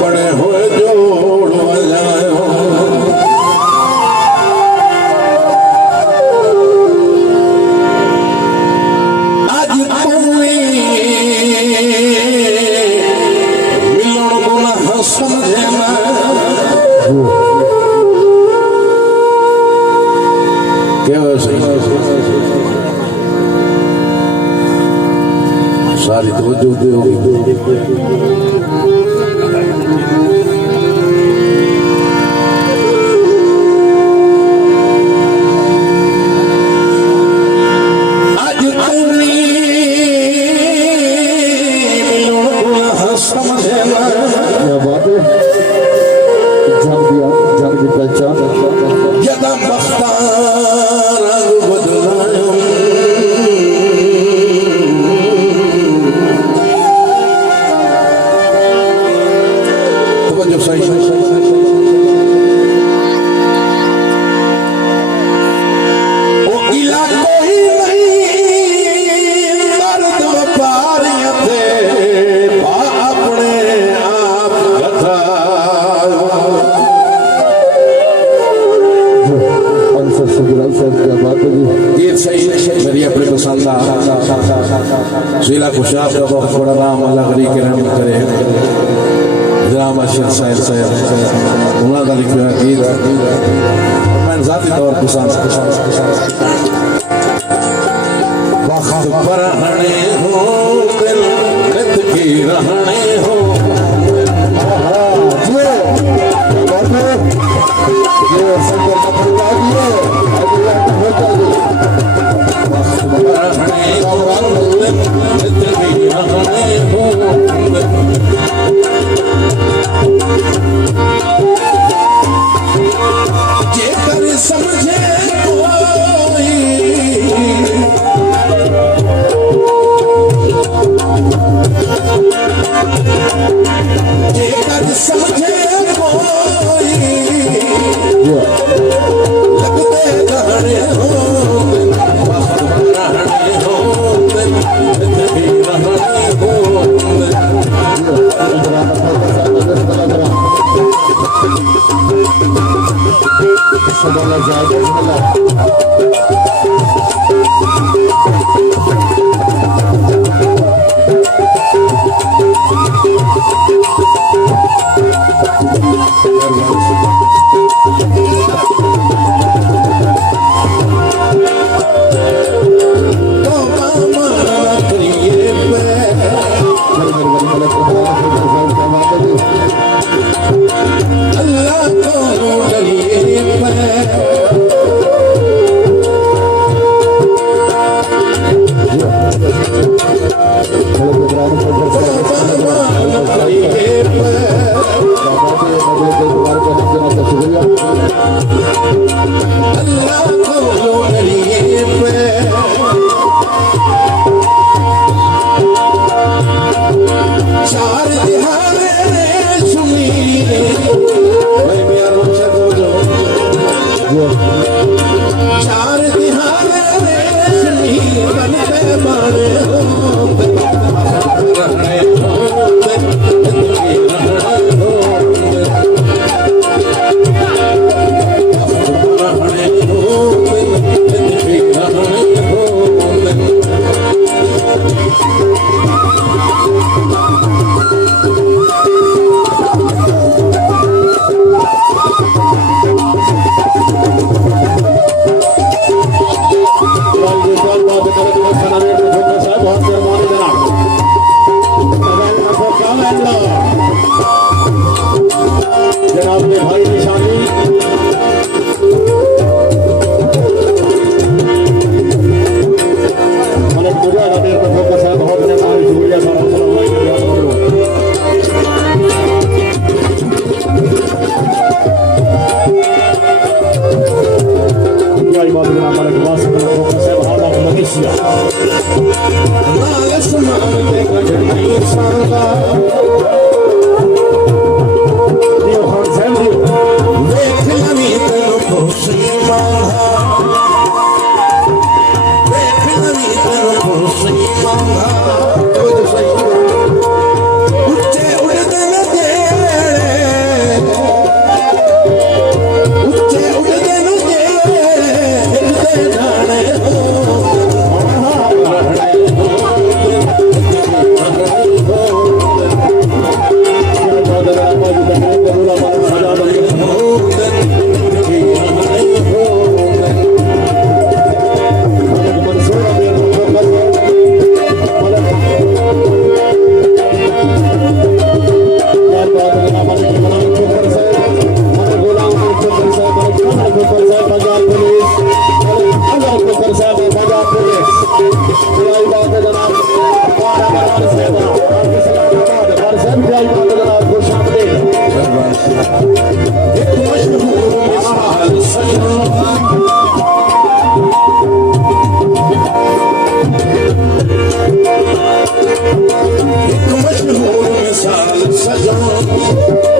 पड़े हुए जोड़ बजायो आज तुम्हें मिलन को ना समझे ना क्या सारी तवज्जो दोगी आज तुम्हें मिलन को ना समझे ना क्या बात है जान दिया जान की पहचान यदा मख्तार रंग बदलायो तवज्जो सही ओ इला कोई नहीं मर्द व्यापारिया थे अपने आप गथायो सुगराल साहब क्या बात है जी ये सही मेरी अपनी पसंद का जिला खुशाब का बहुत बड़ा नाम अल्लाह गरी के नाम करे जनाब अशर साहिब उन्होंने लिखा है गीत मैं जाती तौर पर पसंद वक्त पर रहने हो दिल नित की रहने हो ये संकर का परिवार है अगला होता है वक्त पर रहने हो दिल नित की रहने हो जेकर समझे कोई जेकर समझे कोई लगते रहने हो वक्त रहने हो रहने हो सदाला जाए साल सजो